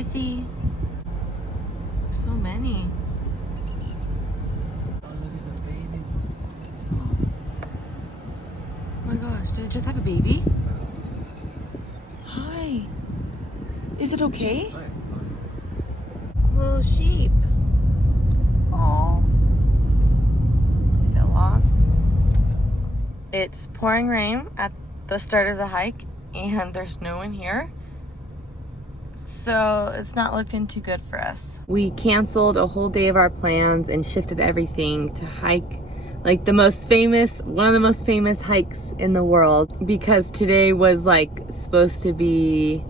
Horsey. So many. Oh, look at the baby. Oh my gosh, did it just have a baby? Hi. Is it okay? Oh, it's fine. Little sheep. Oh. Is it lost? It's pouring rain at the start of the hike and there's no one here. So it's not looking too good for us. We canceled a whole day of our plans and shifted everything to hike like one of the most famous hikes in the world, because today was like supposed to be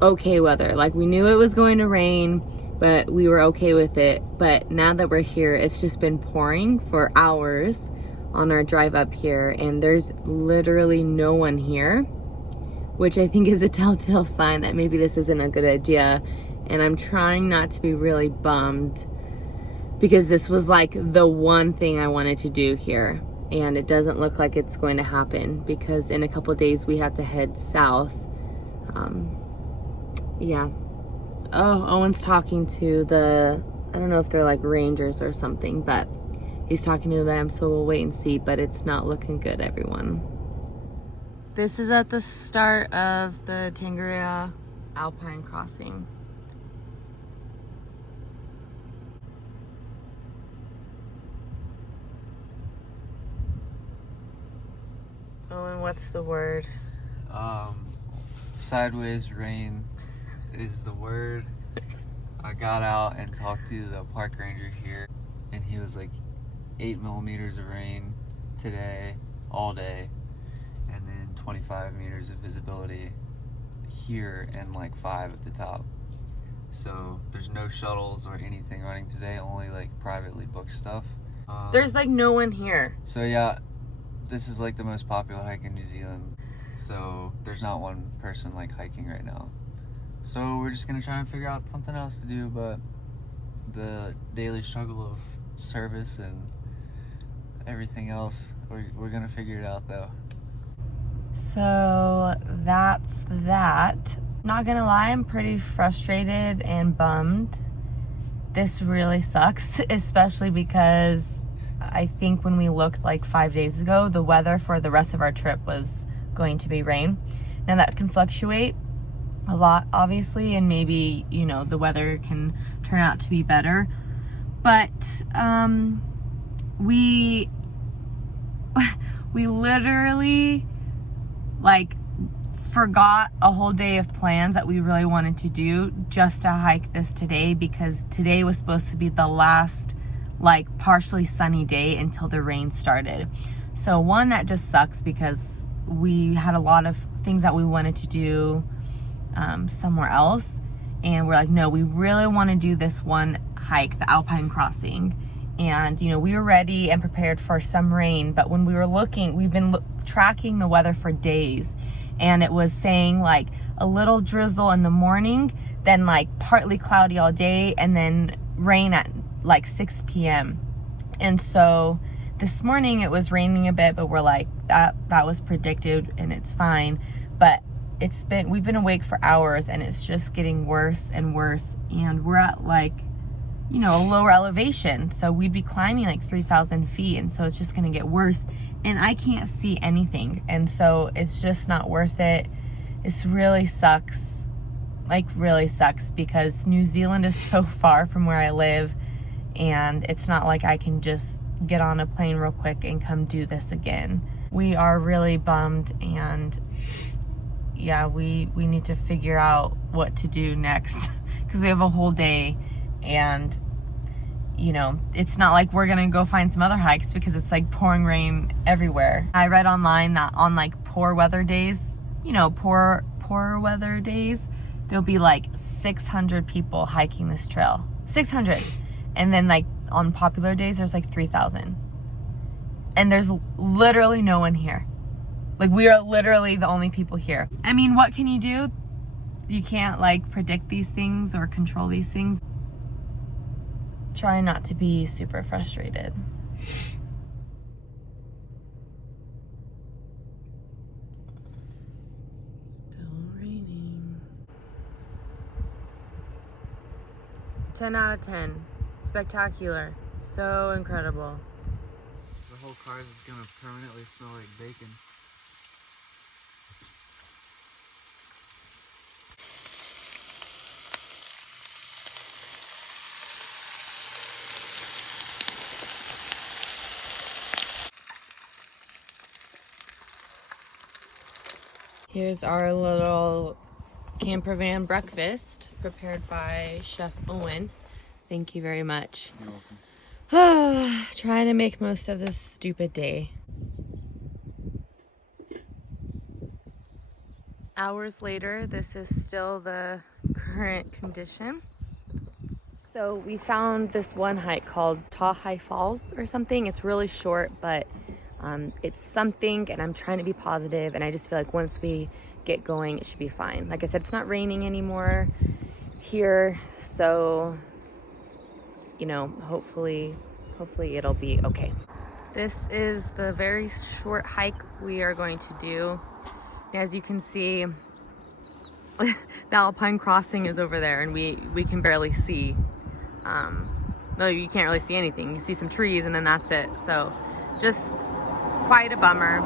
okay weather. Like we knew it was going to rain, but we were okay with it. But now that we're here, it's just been pouring for hours on our drive up here, and there's literally no one here, which I think is a telltale sign that maybe this isn't a good idea. And I'm trying not to be really bummed, because this was like the one thing I wanted to do here, and it doesn't look like it's going to happen, because in a couple of days we have to head south. Yeah. Oh, Owen's talking to I don't know if they're like rangers or something, but he's talking to them, so we'll wait and see, but it's not looking good, everyone. This is at the start of the Tongariro Alpine Crossing. Owen, what's the word? Sideways rain is the word. I got out and talked to the park ranger here, and he was like 8 millimeters of rain today, all day, and then 25 meters of visibility here and like 5 at the top. So there's no shuttles or anything running today, only like privately booked stuff. There's like no one here. So yeah, this is like the most popular hike in New Zealand. So there's not one person like hiking right now. So we're just gonna try and figure out something else to do, but the daily struggle of service and everything else, we're gonna figure it out though. So that's that. Not gonna lie, I'm pretty frustrated and bummed. This really sucks, especially because I think when we looked like 5 days ago, the weather for the rest of our trip was going to be rain. Now that can fluctuate a lot, obviously, and maybe, you know, the weather can turn out to be better. But we literally like forgot a whole day of plans that we really wanted to do just to hike this today, because today was supposed to be the last like partially sunny day until the rain started. So one, that just sucks because we had a lot of things that we wanted to do somewhere else, and we're like, no, we really want to do this one hike, the Alpine Crossing. And you know, we were ready and prepared for some rain, but when we were looking, we've been tracking the weather for days, and it was saying like a little drizzle in the morning, then like partly cloudy all day, and then rain at like 6 p.m. And so this morning it was raining a bit, but we're like, that was predicted and it's fine. But we've been awake for hours, and it's just getting worse and worse, and we're at like, you know, a lower elevation, so we'd be climbing like 3,000 feet, and so it's just gonna get worse, and I can't see anything, and so it's just not worth it. It really sucks, like really sucks, because New Zealand is so far from where I live, and it's not like I can just get on a plane real quick and come do this again. We are really bummed, and yeah, we need to figure out what to do next, because we have a whole day, and you know, it's not like we're gonna go find some other hikes because it's like pouring rain everywhere. I read online that on like poor weather days, you know, poor weather days, there'll be like 600 people hiking this trail. 600. And then like on popular days, there's like 3,000. And there's literally no one here. Like, we are literally the only people here. I mean, what can you do? You can't like predict these things or control these things. Try not to be super frustrated. Still raining. 10 out of 10. Spectacular. So incredible. The whole car is just gonna permanently smell like bacon. Here's our little camper van breakfast prepared by Chef Owen. Thank you very much. You're welcome. Trying to make most of this stupid day. Hours later, this is still the current condition. So we found this one hike called Tahai Falls or something. It's really short, but it's something, and I'm trying to be positive, and I just feel like once we get going, it should be fine. Like I said, it's not raining anymore here, so you know, hopefully it'll be okay. This is the very short hike we are going to do. As you can see, the Alpine Crossing is over there, and we can barely see. No, you can't really see anything. You see some trees, and then that's it. So just quite a bummer.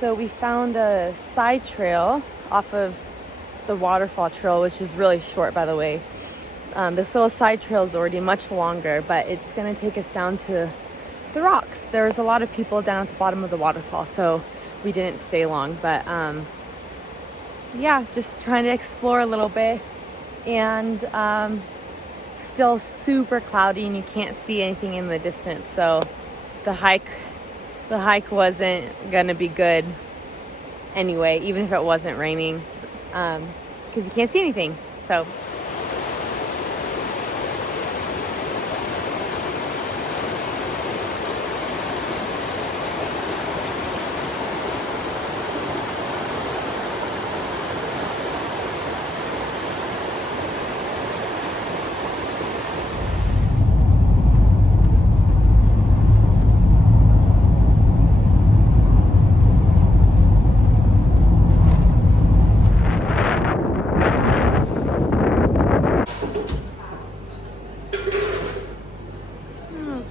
So we found a side trail off of the waterfall trail, which is really short, by the way. This little side trail is already much longer, but it's gonna take us down to the rocks. There's a lot of people down at the bottom of the waterfall, so we didn't stay long, but yeah, just trying to explore a little bit. And still super cloudy, and you can't see anything in the distance, so the hike wasn't gonna be good anyway, even if it wasn't raining, because you can't see anything. So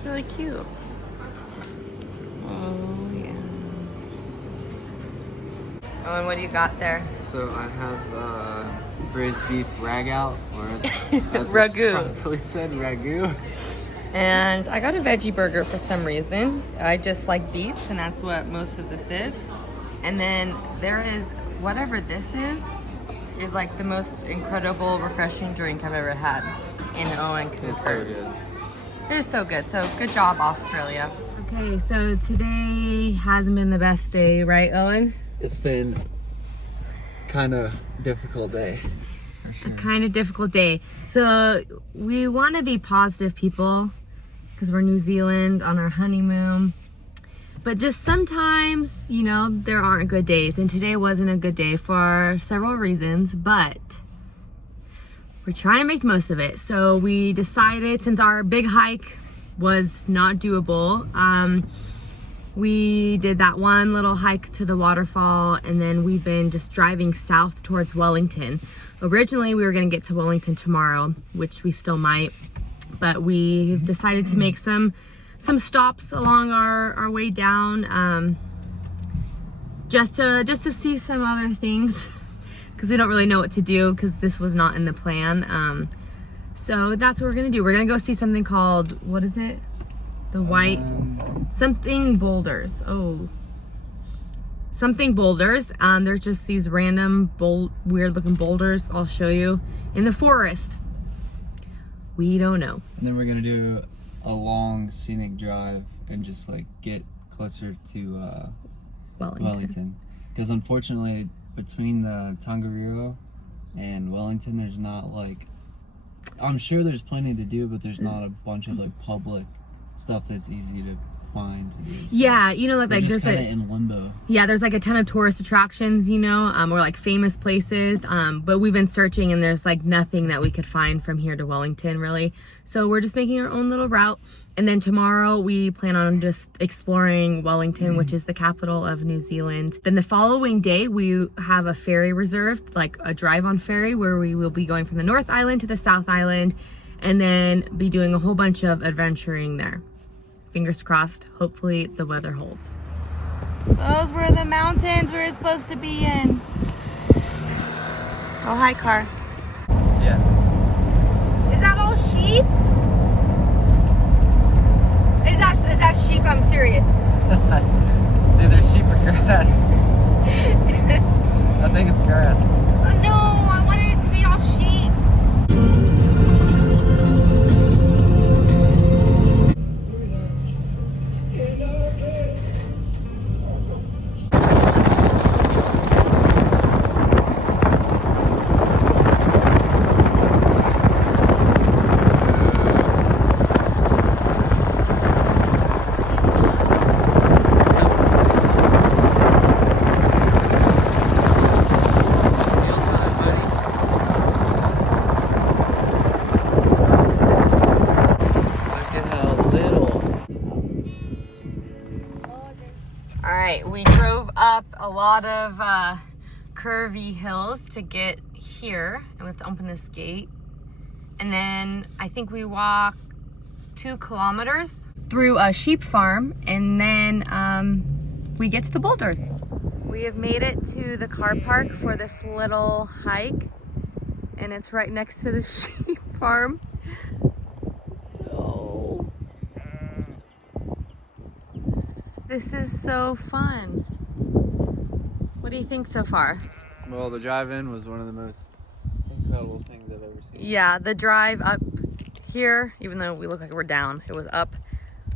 really cute. Oh yeah. Oh, and what do you got there? So I have braised beef ragout, or as Ragu. It's probably said, ragu. And I got a veggie burger for some reason. I just like beets, and that's what most of this is. And then there is whatever this is like the most incredible, refreshing drink I've ever had. And Owen concurs. It's so good. It is so good. So good job, Australia. Okay, so today hasn't been the best day, right, Owen? It's been kind of difficult day. For sure. A kind of difficult day. So we want to be positive people because we're New Zealand on our honeymoon. But just sometimes, you know, there aren't good days. And today wasn't a good day for several reasons. But we're trying to make the most of it. So we decided, since our big hike was not doable, we did that one little hike to the waterfall, and then we've been just driving south towards Wellington. Originally, we were gonna get to Wellington tomorrow, which we still might, but we've decided to make some stops along our way down, just to see some other things, because we don't really know what to do, because this was not in the plan. So that's what we're gonna do. We're gonna go see something called, what is it? The white something boulders. Oh, something boulders. There's just these random weird looking boulders. I'll show you in the forest. We don't know. And then we're gonna do a long scenic drive and just like get closer to Wellington. Because unfortunately, between the Tongariro and Wellington, there's not like, I'm sure there's plenty to do, but there's not a bunch of like public stuff that's easy to find to do. So yeah, you know, like just there's in limbo. Yeah, there's like a ton of tourist attractions, you know, or like famous places. But we've been searching, and there's like nothing that we could find from here to Wellington, really. So we're just making our own little route. And then tomorrow we plan on just exploring Wellington, which is the capital of New Zealand. Then the following day we have a ferry reserved, like a drive on ferry, where we will be going from the North Island to the South Island, and then be doing a whole bunch of adventuring there. Fingers crossed, hopefully the weather holds. Those were the mountains we were supposed to be in. Oh, hi, car. Yeah. Is that all sheep? Is that sheep? I'm serious. It's either sheep or grass. I think it's grass. Oh, no, I wanted it to be all sheep. We drove up a lot of curvy hills to get here, and we have to open this gate, and then I think we walk 2 kilometers through a sheep farm, and then we get to the boulders. We have made it to the car park for this little hike, and it's right next to the sheep farm. This is so fun. What do you think so far? Well, the drive-in was one of the most incredible things I've ever seen. Yeah, the drive up here, even though we look like we're down, it was up,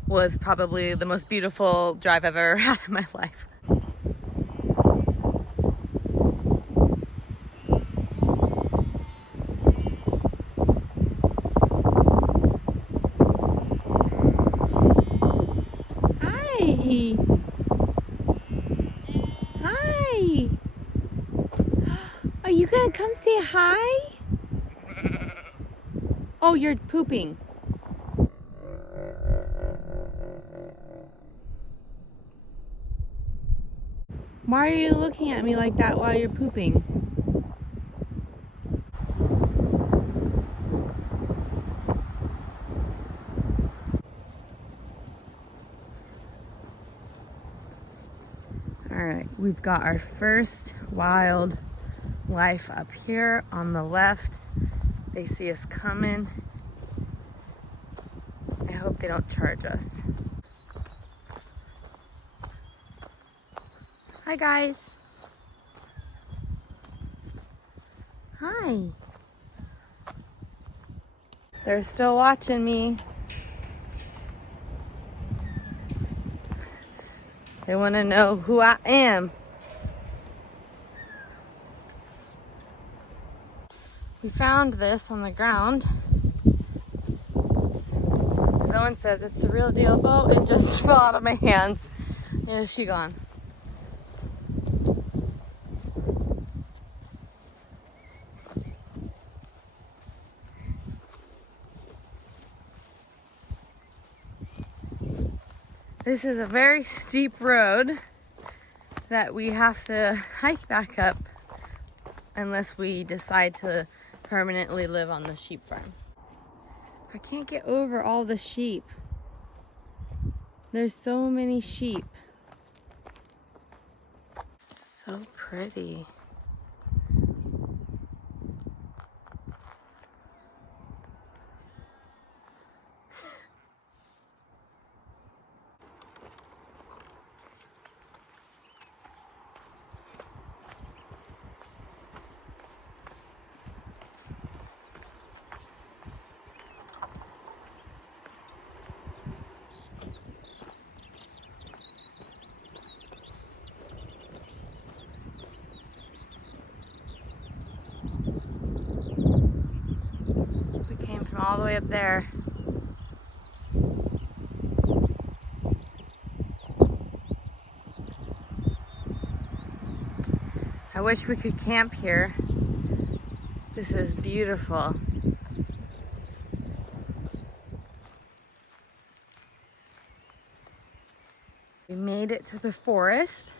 was probably the most beautiful drive I've ever had in my life. Hi. Are you gonna come say hi? Oh, you're pooping. Why are you looking at me like that while you're pooping? All right, we've got our first wildlife up here on the left. They see us coming. I hope they don't charge us. Hi, guys. Hi. They're still watching me. They want to know who I am. We found this on the ground. As Owen says, it's the real deal. Oh, it just fell out of my hands. Is she gone? This is a very steep road that we have to hike back up unless we decide to permanently live on the sheep farm. I can't get over all the sheep. There's so many sheep. So pretty. From all the way up there. I wish we could camp here. This is beautiful. We made it to the forest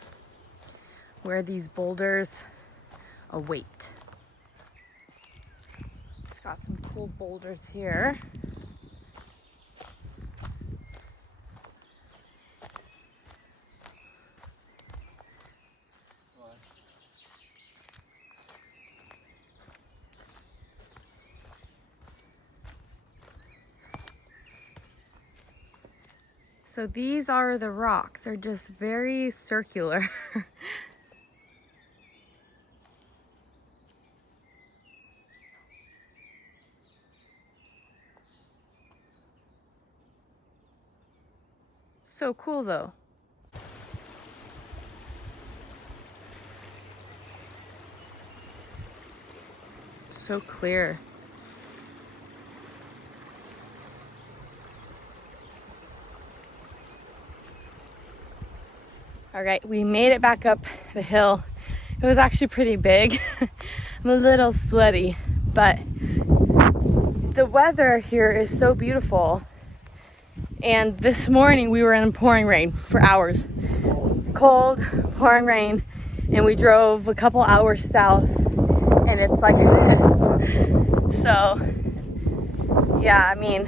where these boulders await. Got some cool boulders here. So these are the rocks. They're just very circular. So cool though. It's so clear. All right, we made it back up the hill. It was actually pretty big. I'm a little sweaty, but the weather here is so beautiful. And this morning we were in pouring rain for hours. Cold, pouring rain, and we drove a couple hours south and it's like this. So yeah, I mean,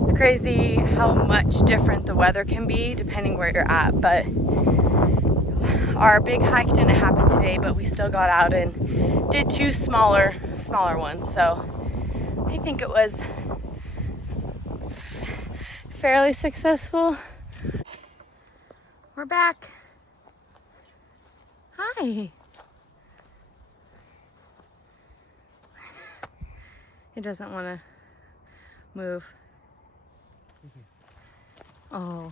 it's crazy how much different the weather can be depending where you're at, but our big hike didn't happen today, but we still got out and did two smaller ones. So I think it was fairly successful. We're back. Hi. It doesn't want to move. Oh.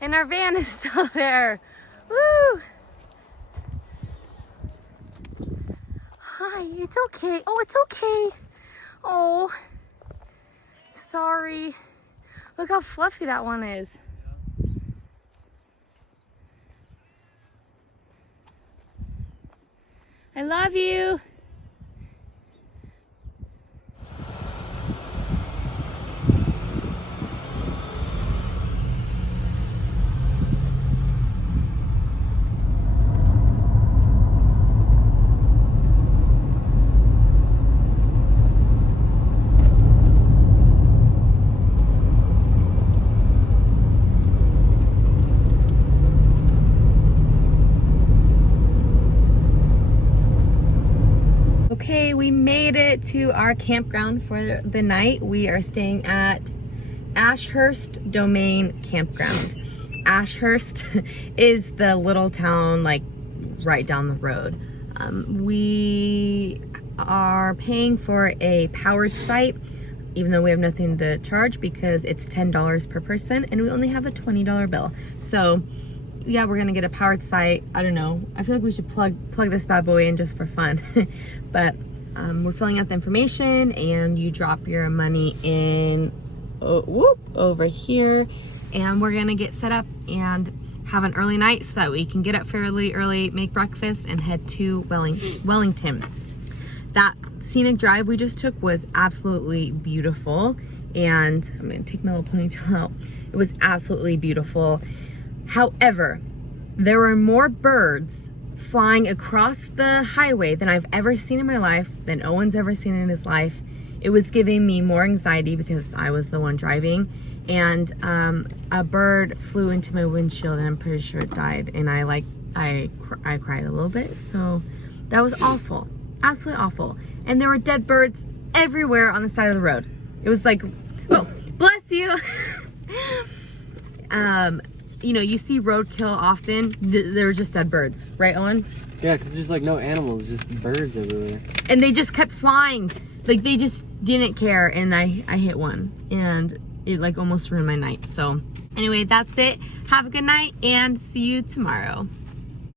And our van is still there. Woo! Hi, it's okay. Oh, it's okay. Oh, sorry. Look how fluffy that one is. I love you. Okay, we made it to our campground for the night. We are staying at Ashurst Domain Campground. Ashurst is the little town like right down the road. We are paying for a powered site, even though we have nothing to charge because it's $10 per person and we only have a $20 bill. So yeah, we're gonna get a powered site. I don't know. I feel like we should plug this bad boy in just for fun. But we're filling out the information and you drop your money in over here and we're gonna get set up and have an early night so that we can get up fairly early, make breakfast, and head to Wellington. That scenic drive we just took was absolutely beautiful, and I'm gonna take my little ponytail out. It was absolutely beautiful. However, there were more birds flying across the highway than I've ever seen in my life, than Owen's ever seen in his life. It was giving me more anxiety because I was the one driving, and a bird flew into my windshield and I'm pretty sure it died, and I cried a little bit. So that was awful, absolutely awful. And there were dead birds everywhere on the side of the road. It was like, oh, bless you. You know, you see roadkill often. They're just dead birds, right, Owen? Yeah, because there's like no animals, just birds everywhere. And they just kept flying. Like, they just didn't care, and I hit one, and it like almost ruined my night. So anyway, that's it. Have a good night, and see you tomorrow.